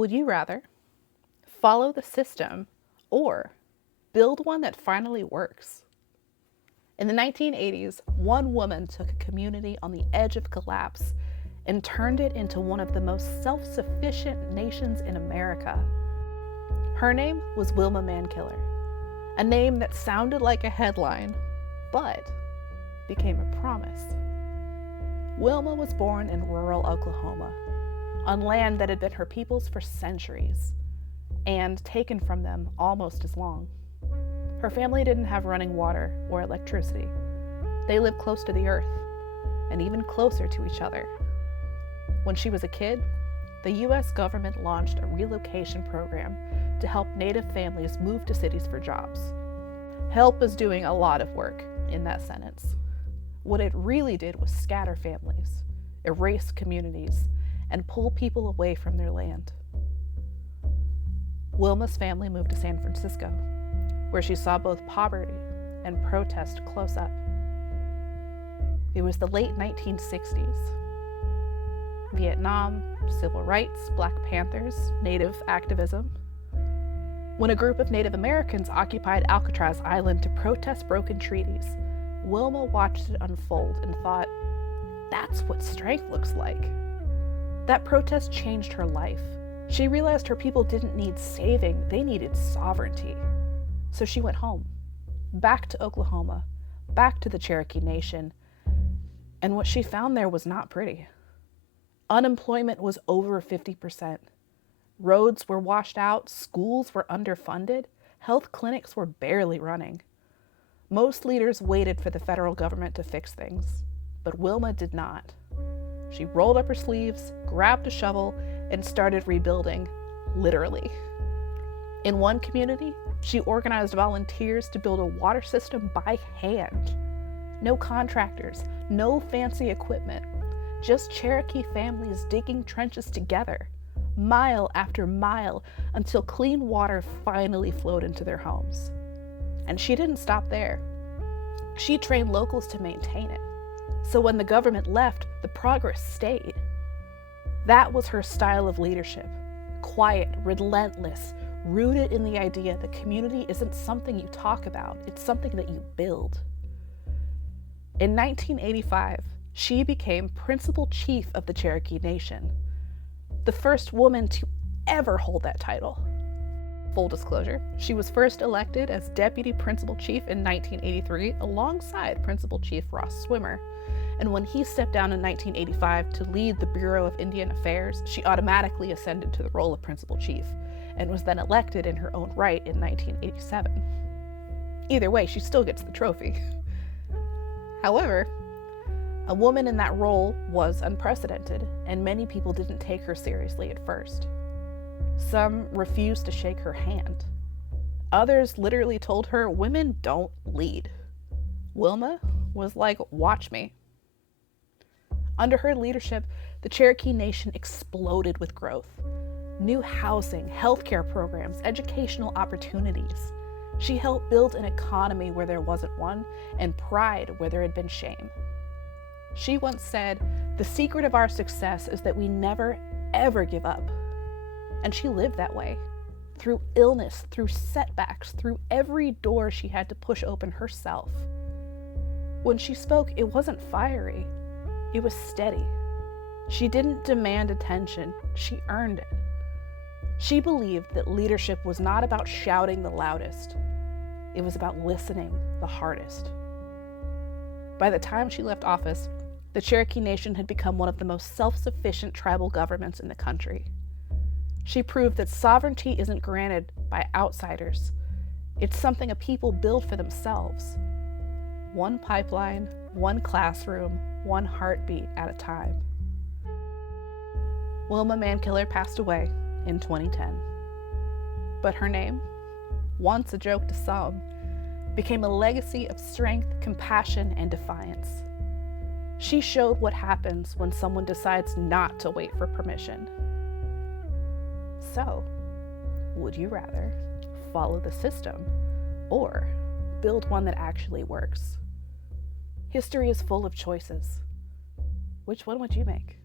Would you rather follow the system or build one that finally works? In the 1980s, one woman took a community on the edge of collapse and turned it into one of the most self-sufficient nations in America. Her name was Wilma Mankiller, a name that sounded like a headline, but became a promise. Wilma was born in rural Oklahoma, on land that had been her people's for centuries, and taken from them almost as long. Her family didn't have running water or electricity. They lived close to the earth, and even closer to each other. When she was a kid, the US government launched a relocation program to help Native families move to cities for jobs. Help is doing a lot of work in that sentence. What it really did was scatter families, erase communities, and pull people away from their land. Wilma's family moved to San Francisco, where she saw both poverty and protest close up. It was the late 1960s. Vietnam, civil rights, Black Panthers, Native activism. When a group of Native Americans occupied Alcatraz Island to protest broken treaties, Wilma watched it unfold and thought, that's what strength looks like. That protest changed her life. She realized her people didn't need saving, they needed sovereignty. So she went home, back to Oklahoma, back to the Cherokee Nation, and what she found there was not pretty. Unemployment was over 50%. Roads were washed out, schools were underfunded, health clinics were barely running. Most leaders waited for the federal government to fix things, but Wilma did not. She rolled up her sleeves, grabbed a shovel, and started rebuilding, literally. In one community, she organized volunteers to build a water system by hand. No contractors, no fancy equipment, just Cherokee families digging trenches together, mile after mile, until clean water finally flowed into their homes. And she didn't stop there. She trained locals to maintain it. So when the government left, the progress stayed. That was her style of leadership. Quiet, relentless, rooted in the idea that community isn't something you talk about, it's something that you build. In 1985, she became principal chief of the Cherokee Nation, the first woman to ever hold that title. Full disclosure, she was first elected as deputy principal chief in 1983 alongside Principal Chief Ross Swimmer. And when he stepped down in 1985 to lead the Bureau of Indian Affairs, she automatically ascended to the role of principal chief and was then elected in her own right in 1987. Either way, she still gets the trophy. However, a woman in that role was unprecedented, and many people didn't take her seriously at first. Some refused to shake her hand. Others literally told her women don't lead. Wilma was like, watch me. Under her leadership, the Cherokee Nation exploded with growth. New housing, healthcare programs, educational opportunities. She helped build an economy where there wasn't one, and pride where there had been shame. She once said, "The secret of our success is that we never, ever give up." And she lived that way. Through illness, through setbacks, through every door she had to push open herself. When she spoke, it wasn't fiery. It was steady. She didn't demand attention, she earned it. She believed that leadership was not about shouting the loudest. It was about listening the hardest. By the time she left office, the Cherokee Nation had become one of the most self-sufficient tribal governments in the country. She proved that sovereignty isn't granted by outsiders. It's something a people build for themselves. One pipeline, one classroom, one heartbeat at a time. Wilma Mankiller passed away in 2010. But her name, once a joke to some, became a legacy of strength, compassion, and defiance. She showed what happens when someone decides not to wait for permission. So, would you rather follow the system or build one that actually works? History is full of choices. Which one would you make?